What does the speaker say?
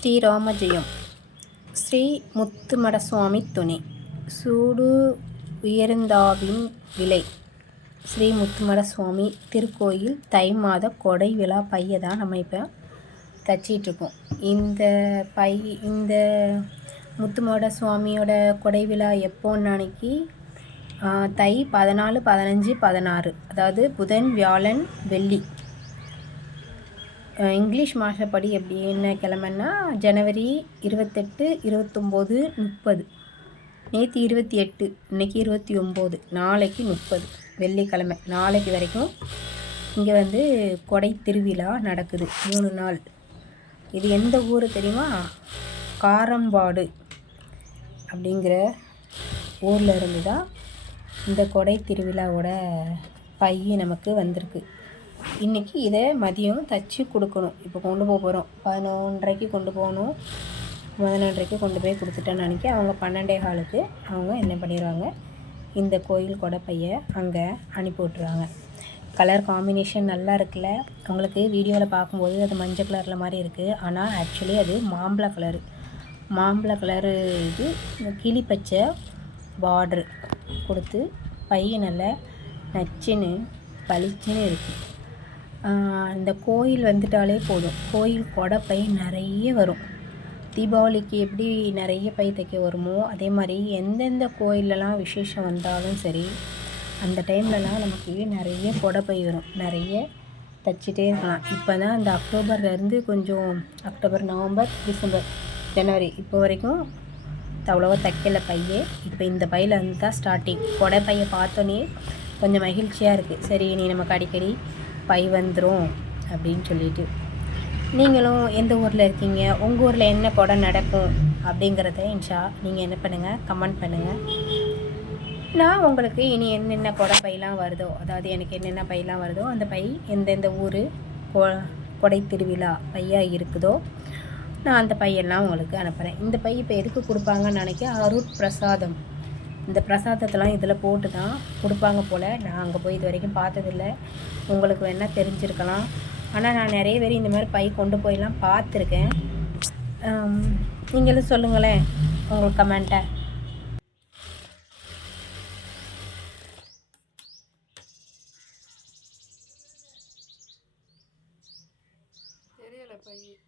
ஸ்ரீராமஜெயம். ஸ்ரீ முத்துமட சுவாமி துணை. சூடு உயர்ந்தாவின் விலை. ஸ்ரீ முத்துமட சுவாமி திருக்கோயில் தை மாத கொடை விழா பையை தான் நம்ம இப்போ தச்சிட்ருக்கோம். இந்த பை இந்த முத்துமட சுவாமியோட கொடை விழா எப்போன்னு அன்னைக்கு தை பதினாலு பதினஞ்சு பதினாறு. அதாவது புதன் வியாழன் வெள்ளி. இங்கிலீஷ் மாதப்படி எப்படி என்ன கிழமைன்னா ஜனவரி இருபத்தெட்டு இருபத்தொம்போது முப்பது. நேற்று இருபத்தி எட்டு இன்றைக்கி இருபத்தி ஒம்பது நாளைக்கு முப்பது. வெள்ளிக்கிழமை நாளைக்கு வரைக்கும் இங்கே வந்து கொடை திருவிழா நடக்குது மூணு நாள். இது எந்த ஊர் தெரியுமா? காரம்பாடு அப்படிங்கிற ஊரில் இருந்து தான் இந்த கொடை திருவிழாவோட பையன் நமக்கு வந்திருக்கு. இன்றைக்கி இதை மதியம் தச்சு கொடுக்கணும். இப்போ கொண்டு போக போகிறோம் பதினொன்றரைக்கு கொண்டு போகணும். பதினொன்றரைக்கு கொண்டு போய் கொடுத்துட்டேன்னு நினைக்க அவங்க பன்னெண்டே காலுக்கு அவங்க என்ன பண்ணிடுவாங்க? இந்த கோயில் கொடை பையை அங்கே அனுப்பி விட்ருவாங்க கலர் காம்பினேஷன் நல்லா இருக்குல்ல? உங்களுக்கு வீடியோவில் பார்க்கும்போது அது மஞ்சள் கலரில் மாதிரி இருக்குது ஆனால் ஆக்சுவலி அது மாம்பழ கலரு மாம்பழ கலரு இது கிளி பச்சை பார்ட்ரு கொடுத்து பையன் நல்லா நச்சுன்னு பளிச்சுன்னு இருக்குது இந்த கோயில் வந்துட்டாலே போதும். கோயில் கொடை பை நிறைய வரும். தீபாவளிக்கு எப்படி நிறைய பை தைக்க வருமோ அதே மாதிரி எந்தெந்த கோயிலெலாம் விசேஷம் வந்தாலும் சரி அந்த டைம்லலாம் நமக்கு நிறைய கொடை பை வரும். நிறைய தைச்சிட்டே இருக்கலாம். இப்போ தான் அந்த அக்டோபர்லேருந்து கொஞ்சம் அக்டோபர் நவம்பர் டிசம்பர் ஜனவரி இப்போ வரைக்கும் அவ்வளோவா தைக்கல பையே. இப்போ இந்த பையில் வந்து தான் ஸ்டார்டிங் கொடை பையை பார்த்தோன்னே கொஞ்சம் மகிழ்ச்சியாக இருக்குது சரி நீ நமக்கு அடிக்கடி பை வந்துடும் அப்படின்னு சொல்லிட்டு. நீங்களும் எந்த ஊரில் இருக்கீங்க உங்கள் ஊரில் என்ன படம் நடக்கும் அப்படிங்கிறத இன்ஷா நீங்கள் என்ன பண்ணுங்கள் கமெண்ட் பண்ணுங்கள் நான் உங்களுக்கு இனி என்னென்ன கொடை பையெலாம் வருதோ அதாவது எனக்கு என்னென்ன பையெலாம் வருதோ அந்த பை எந்தெந்த ஊர் கொடை திருவிழா பையாக இருக்குதோ நான் அந்த பையெல்லாம் உங்களுக்கு அனுப்புகிறேன் இந்த பை இப்போ எதுக்கு கொடுப்பாங்கன்னு நினைக்க அருட் பிரசாதம் இந்த பிரசாதத்தெல்லாம் இதில் போட்டு தான் கொடுப்பாங்க போல். நான் அங்கே போய் இது வரைக்கும் பார்த்ததில்ல. உங்களுக்கு வேணால் தெரிஞ்சிருக்கலாம். ஆனால் நான் நிறைய பேர் இந்த மாதிரி பை கொண்டு போயெல்லாம் பார்த்துருக்கேன். நீங்களும் சொல்லுங்களேன் உங்களுக்கு கமெண்ட்டை. தெரியல பையன்